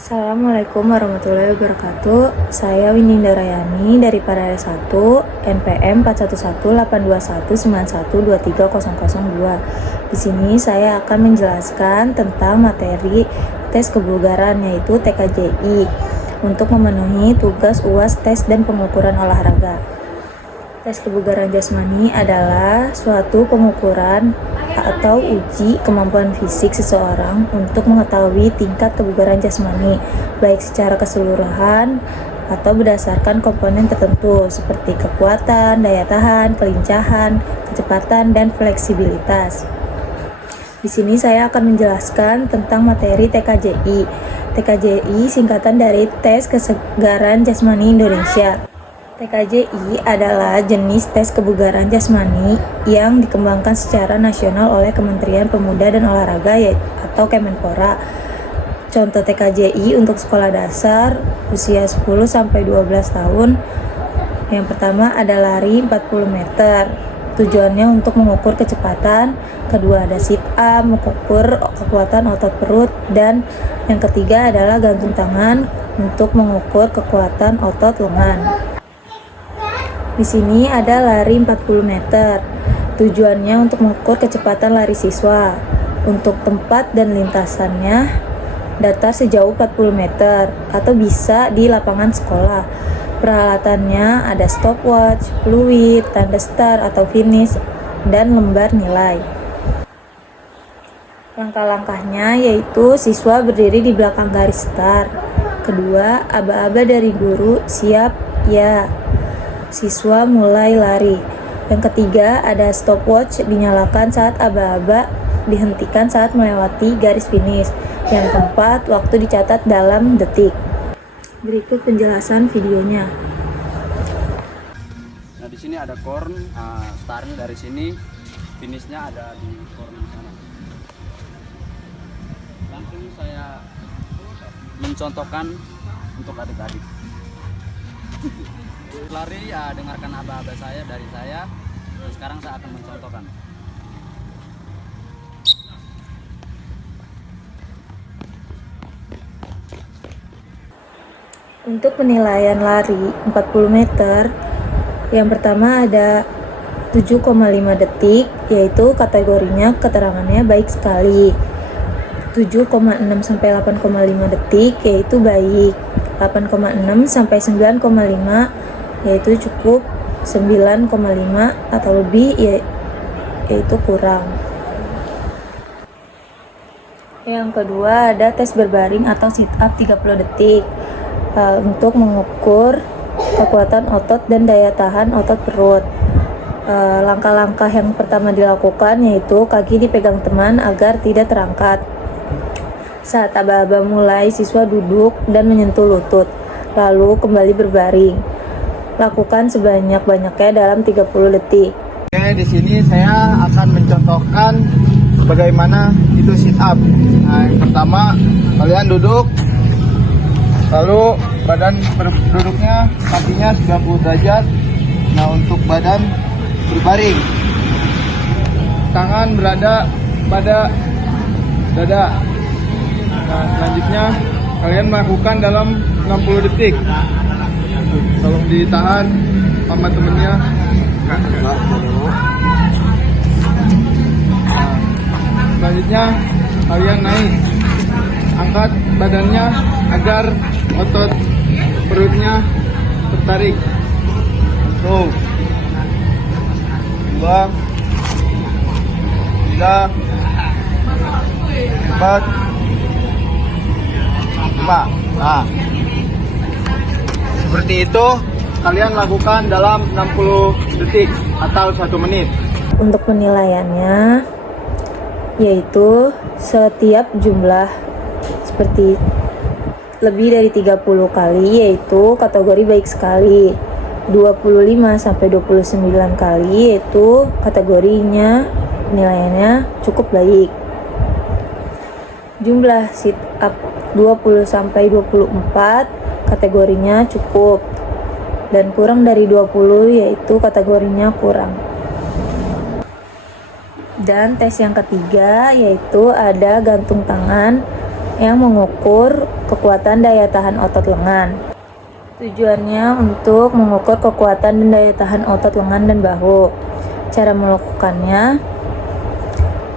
Assalamualaikum warahmatullahi wabarakatuh. Saya Winninda Rayani dari Paralel 1, NPM 41182191230002. Di sini saya akan menjelaskan tentang materi tes kebugaran yaitu TKJI untuk memenuhi tugas UAS tes dan pengukuran olahraga. Tes kebugaran jasmani adalah suatu pengukuran atau uji kemampuan fisik seseorang untuk mengetahui tingkat kebugaran jasmani, baik secara keseluruhan atau berdasarkan komponen tertentu seperti kekuatan, daya tahan, kelincahan, kecepatan, dan fleksibilitas. Di sini saya akan menjelaskan tentang materi TKJI. TKJI singkatan dari Tes Kesegaran Jasmani Indonesia. TKJI adalah jenis tes kebugaran jasmani yang dikembangkan secara nasional oleh Kementerian Pemuda dan Olahraga atau Kemenpora. Contoh TKJI untuk sekolah dasar usia 10-12 tahun. Yang pertama ada lari 40 meter. Tujuannya untuk mengukur kecepatan. Kedua ada sit up, mengukur kekuatan otot perut. Dan yang ketiga adalah gantung tangan untuk mengukur kekuatan otot lengan. Di sini ada lari 40 meter. Tujuannya untuk mengukur kecepatan lari siswa. Untuk tempat dan lintasannya datar sejauh 40 meter atau bisa di lapangan sekolah. Peralatannya ada stopwatch, fluid, tanda start atau finish, dan lembar nilai. Langkah-langkahnya yaitu siswa berdiri di belakang garis start. Kedua, aba-aba dari guru, siap, ya. Siswa mulai lari. Yang ketiga ada stopwatch dinyalakan saat aba-aba, dihentikan saat melewati garis finish. Yang keempat, waktu dicatat dalam detik. Berikut penjelasan videonya. Nah, di sini ada corn, startnya dari sini, finishnya ada di corn sana. Langsung saya mencontohkan untuk adik-adik. Lari ya, dengarkan aba-aba saya dari saya. Dan sekarang saya akan mencontohkan. Untuk penilaian lari 40 meter, yang pertama ada 7,5 detik, yaitu kategorinya keterangannya baik sekali. 7,6 sampai 8,5 detik yaitu baik. 8,6 sampai 9,5 yaitu cukup. 9,5 atau lebih yaitu kurang. Yang kedua ada tes berbaring atau sit up 30 detik untuk mengukur kekuatan otot dan daya tahan otot perut. Langkah-langkah yang pertama dilakukan yaitu kaki dipegang teman agar tidak terangkat. Saat aba-aba mulai, siswa duduk dan menyentuh lutut, lalu kembali berbaring. Lakukan sebanyak-banyaknya dalam 30 detik. Oke, di sini saya akan mencontohkan bagaimana itu sit up. Nah, yang pertama kalian duduk, lalu badan duduknya kakinya 90 derajat. Nah, untuk badan berbaring, tangan berada pada dada. Nah, selanjutnya kalian melakukan dalam 60 detik. Tolong ditahan sama temennya. Nah, selanjutnya kalian naik, angkat badannya agar otot perutnya tertarik. 1, 2, 3, 4, 5. Nah, seperti itu kalian lakukan dalam 60 detik atau 1 menit. Untuk penilaiannya yaitu setiap jumlah seperti lebih dari 30 kali yaitu kategori baik sekali. 25 sampai 29 kali yaitu kategorinya penilaiannya cukup baik. Jumlah sit up 20 sampai 24 kategorinya cukup, dan kurang dari 20 yaitu kategorinya kurang. Dan tes yang ketiga yaitu ada gantung tangan yang mengukur kekuatan daya tahan otot lengan. Tujuannya untuk mengukur kekuatan dan daya tahan otot lengan dan bahu. Cara melakukannya,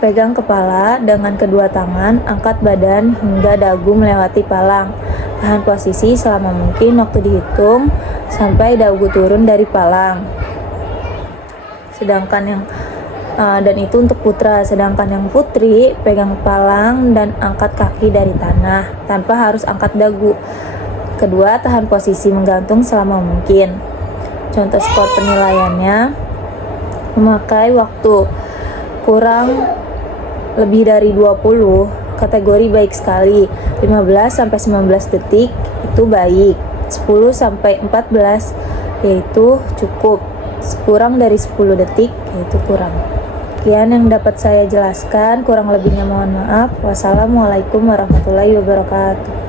pegang kepala dengan kedua tangan, angkat badan hingga dagu melewati palang. Tahan posisi selama mungkin waktu dihitung sampai dagu turun dari palang. Dan itu untuk putra. Sedangkan yang putri, pegang palang dan angkat kaki dari tanah tanpa harus angkat dagu. Kedua, tahan posisi menggantung selama mungkin. Contoh skor penilaiannya, memakai waktu kurang lebih dari 20, kategori baik sekali. 15-19 detik itu baik. 10-14 yaitu cukup. Kurang dari 10 detik yaitu kurang. Sekian yang dapat saya jelaskan, kurang lebihnya mohon maaf. Wassalamualaikum warahmatullahi wabarakatuh.